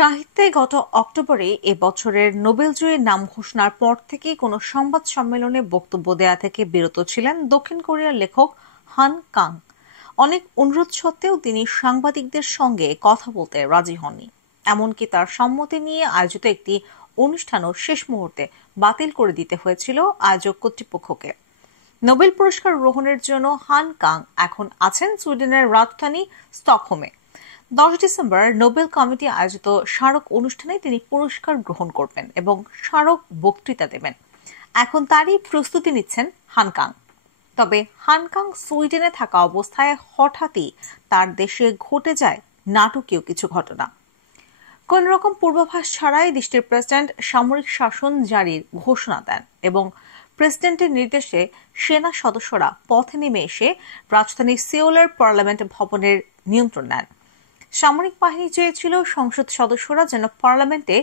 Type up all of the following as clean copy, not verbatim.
সাহিত্যে গত অক্টোবরে এ বছরের নোবেলজয়ীর নাম ঘোষণার পর থেকেই কোনো সংবাদ সম্মেলনে বক্তব্য দেয়া থেকে বিরত ছিলেন দক্ষিণ কোরিয়ার লেখক হান কাং। অনেক অনুরোধ সত্ত্বেও তিনি সাংবাদিকদের সঙ্গে কথা বলতে রাজি হননি। এমনকি তার সম্মতি নিয়ে আয়োজিত একটি অনুষ্ঠানও শেষ মুহূর্তে বাতিল করে দিতে হয়েছিল আয়োজক কর্তৃপক্ষকে। নোবেল পুরস্কার গ্রহণের জন্য হান কাং এখন আছেন সুইডেনের রাজধানী স্টকহোমে। 10 ডিসেম্বর নোবেল কমিটি আয়োজিত স্মারক অনুষ্ঠানে তিনি পুরস্কার গ্রহণ করবেন এবং স্মারক বক্তৃতা দেবেন। এখন তারই প্রস্তুতি নিচ্ছেন হানকাং। তবে হানকাং সুইডেনে থাকা অবস্থায় হঠাৎই তার দেশে ঘটে যায় নাটকীয় কিছু ঘটনা। কোন রকম পূর্বাভাস ছাড়াই দেশটির প্রেসিডেন্ট সামরিক শাসন জারির ঘোষণা দেন এবং প্রেসিডেন্টের নির্দেশে সেনা সদস্যরা পথে নেমে এসে রাজধানী সিওলের পার্লামেন্ট ভবনের নিয়ন্ত্রণ নেন। সামরিক বাহিনী চেয়েছিল সংসদ সদস্যরা যেন পার্লামেন্টে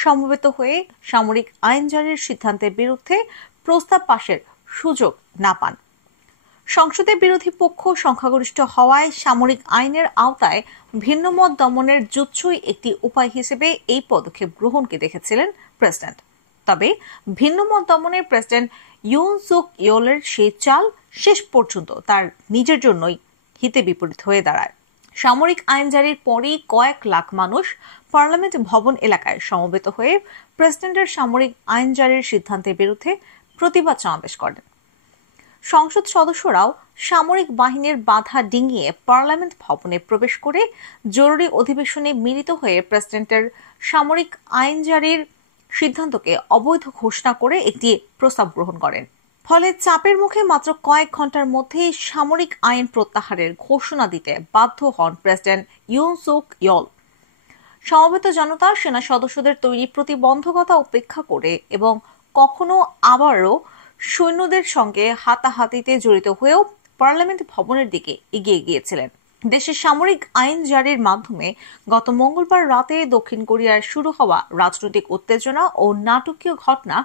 সমবেত হয়ে সামরিক আইন জারির সিদ্ধান্তের বিরুদ্ধে প্রস্তাব পাশের সুযোগ না পান। সংসদের বিরোধী পক্ষ সংখ্যাগরিষ্ঠ হওয়ায় সামরিক আইনের আওতায় ভিন্নমত দমনের জুৎসই একটি উপায় হিসেবে এই পদক্ষেপ গ্রহণকে দেখেছিলেন প্রেসিডেন্ট। তবে ভিন্নমত দমনে প্রেসিডেন্ট ইউন সুক ইয়োলের সেই চাল শেষ পর্যন্ত তার নিজের জন্যই হিতে বিপরীত হয়ে দাঁড়ায়। সামরিক আইন জারির পরই কয়েক লাখ মানুষ পার্লামেন্ট ভবন এলাকায় সমবেত হয়ে প্রেসিডেন্টের সামরিক আইন জারির সিদ্ধান্তের বিরুদ্ধে প্রতিবাদ সমাবেশ করেন। সংসদ সদস্যরাও সামরিক বাহিনীর বাধা ডিঙিয়ে পার্লামেন্ট ভবনে প্রবেশ করে জরুরি অধিবেশনে মিলিত হয়ে প্রেসিডেন্টের সামরিক আইন জারির সিদ্ধান্তকে অবৈধ ঘোষণা করে একটি প্রস্তাব গ্রহণ করেন। ফলে চাপের মুখে মাত্র কয়েক ঘন্টার মধ্যেই সামরিক আইন প্রত্যাহারের ঘোষণা দিতে বাধ্য হন প্রেসিডেন্ট ইউন সুক ইয়োল। সমবেত জনতা সেনা সদস্যদের তৈরি প্রতিবন্ধকতা উপেক্ষা করে এবং কখনো আবারও সৈন্যদের সঙ্গে হাতাহাতিতে জড়িত হয়েও পার্লামেন্ট ভবনের দিকে এগিয়ে গিয়েছিলেন। দেশের সামরিক আইন জারির মাধ্যমে গত মঙ্গলবার রাতে দক্ষিণ কোরিয়ার শুরু হওয়া রাজনৈতিক উত্তেজনা ও নাটকীয় ঘটনা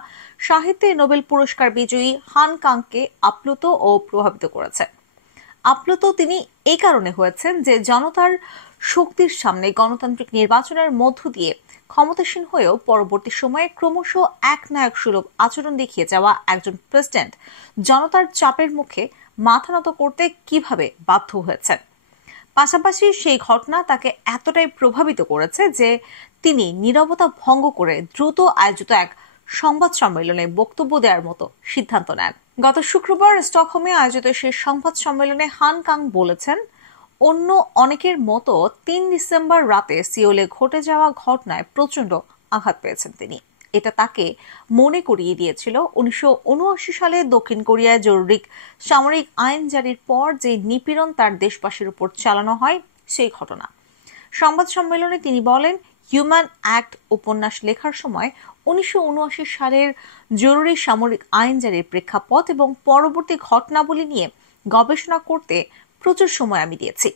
সাহিত্যে নোবেল পুরস্কার বিজয়ী হান কাংকে আপ্লুত ও প্রভাবিত করেছে। আপ্লুত তিনি এই কারণে হয়েছেন যে জনতার শক্তির সামনে গণতান্ত্রিক নির্বাচনের মধ্য দিয়ে ক্ষমতাসীন হয়েও পরবর্তী সময়ে ক্রমশ একনায়ক সুলভ আচরণ দেখিয়ে যাওয়া একজন প্রেসিডেন্ট জনতার চাপের মুখে মাথা নত করতে কিভাবে বাধ্য হয়েছেন। পাশাপাশি সেই ঘটনা তাকে এতটাই প্রভাবিত করেছে যে তিনি নীরবতা ভঙ্গ করে দ্রুত আয়োজিত এক সংবাদ সম্মেলনে বক্তব্য দেওয়ার মতো সিদ্ধান্ত নেন। গত শুক্রবার স্টকহোমে আয়োজিত সেই সংবাদ সম্মেলনে হান কাং বলেছেন, অন্য অনেকের মতো 3 ডিসেম্বর রাতে সিওলে ঘটে যাওয়া ঘটনায় প্রচন্ড আঘাত পেয়েছেন তিনি। এটা তাকে মনে করিয়ে দিয়েছিল 1979 সালে দক্ষিণ কোরিয়ায় জরুরি সামরিক আইন জারির পর যে নিপীড়ন তার দেশবাসীর উপর চালানো হয় সেই ঘটনা। সংবাদ সম্মেলনে তিনি বলেন, হিউম্যান অ্যাক্ট উপন্যাস লেখার সময় 1979 সালের জরুরি সামরিক আইন জারির প্রেক্ষাপট এবং পরবর্তী ঘটনাবলী নিয়ে গবেষণা করতে প্রচুর সময় আমি দিয়েছি।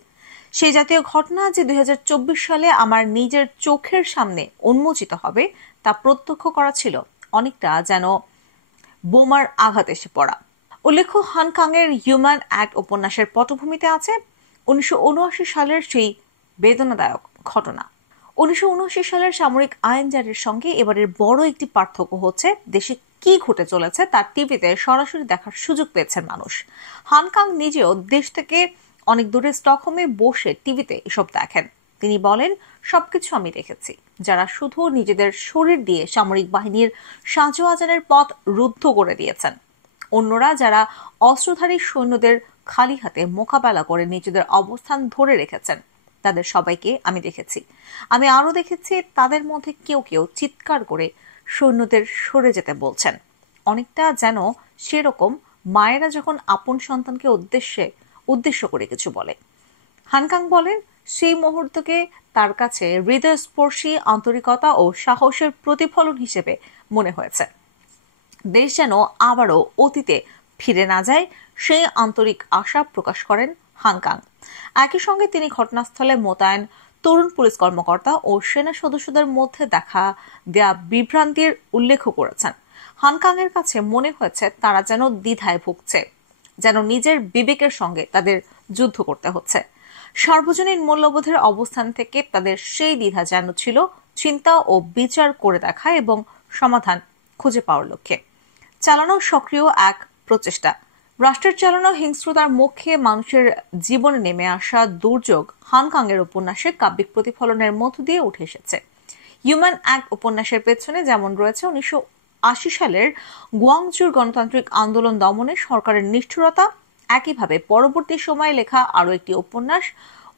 সেই জাতীয় ঘটনা যে 2024 সালে আমার নিজের চোখের সামনে উন্মোচিত হবে তা প্রত্যক্ষ করা ছিল অনেকটা যেন বোমার আঘাত এসে পড়া। উল্লেখ্য, হান কাং এর হিউম্যান অ্যাক্ট উপন্যাসের পটভূমিতে আছে 1979 সালের সেই বেদনাদায়ক ঘটনা। 1979 সালের সামরিক আইন জারির সঙ্গে এবারের বড় একটি পার্থক্য হচ্ছে দেশে কি ঘটে চলেছে তা টিভিতে সরাসরি দেখার সুযোগ পেয়েছেন মানুষ। হান কাং নিজেও দেশ থেকে অনেক দূরে স্টকহোমে বসে টিভিতে এসব দেখেন। তিনি বলেন, সবকিছু আমি দেখেছি। যারা শুধু নিজেদের শরীর দিয়ে সামরিক বাহিনীর সাজোয়াজানের পথ রুদ্ধ করে দিয়েছেন, অন্যরা যারা অস্ত্রধারী সৈন্যদের খালি হাতে মোকাবেলা করে নিজেদের অবস্থান ধরে রেখেছেন, তাদের সবাইকে আমি দেখেছি। আমি আরো দেখেছি তাদের মধ্যে কেউ কেউ চিৎকার করে সৈন্যদের সরে যেতে বলছেন, অনেকটা যেন সেরকম মায়েরা যখন আপন সন্তানকে উদ্দেশ্য করে কিছু বলে। হান কাং বলেন, সেই মুহূর্তকে তার কাছে হৃদয়স্পর্শী আন্তরিকতা ও সাহসের প্রতিফলন হিসেবে মনে হয়েছে। দেশ যেন আবারও অতীতে ফিরে না যায় সেই আন্তরিক আশা প্রকাশ করেন হান কাং। একই সঙ্গে তিনি ঘটনাস্থলে মোতায়েন তরুণ পুলিশ কর্মকর্তা ও সেনা সদস্যদের মধ্যে দেখা দেয়া বিভ্রান্তির উল্লেখ করেছেন। হান কাং এর কাছে মনে হয়েছে তারা যেন দ্বিধায় ভুগছে, যেন নিজের বিবেকের সঙ্গে তাদের যুদ্ধ করতে হচ্ছে। সার্বজনীন মূল্যবোধের অবস্থান থেকে তাদের সেই দ্বিধা যেন ছিল চিন্তা ও বিচার করে দেখা এবং সমাধান খুঁজে পাওয়ার লক্ষ্যে চালানো সক্রিয় এক প্রচেষ্টা। রাষ্ট্রের চালানো হিংস্রতার মুখে মানুষের জীবনে নেমে আসা দুর্যোগ হানকাং এর উপন্যাসে কাব্যিক প্রতিফলনের মধ্য দিয়ে উঠে এসেছে। হিউম্যান অ্যাক্ট উপন্যাসের পেছনে যেমন রয়েছে 1980 সালের গুয়াংজুর গণতান্ত্রিক আন্দোলন দমনে সরকারের নিষ্ঠুরতা, একইভাবে পরবর্তী সময়ে লেখা আরও একটি উপন্যাস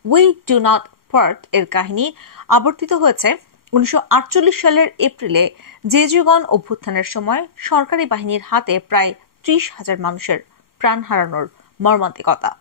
উই ডু নট পার্ট এর কাহিনী আবর্তিত হয়েছে 1948 সালের এপ্রিলে জেজুগন অভ্যুত্থানের সময় সরকারি বাহিনীর হাতে প্রায় 30,000 মানুষের প্রাণ হারানোর মর্মান্তিকতা।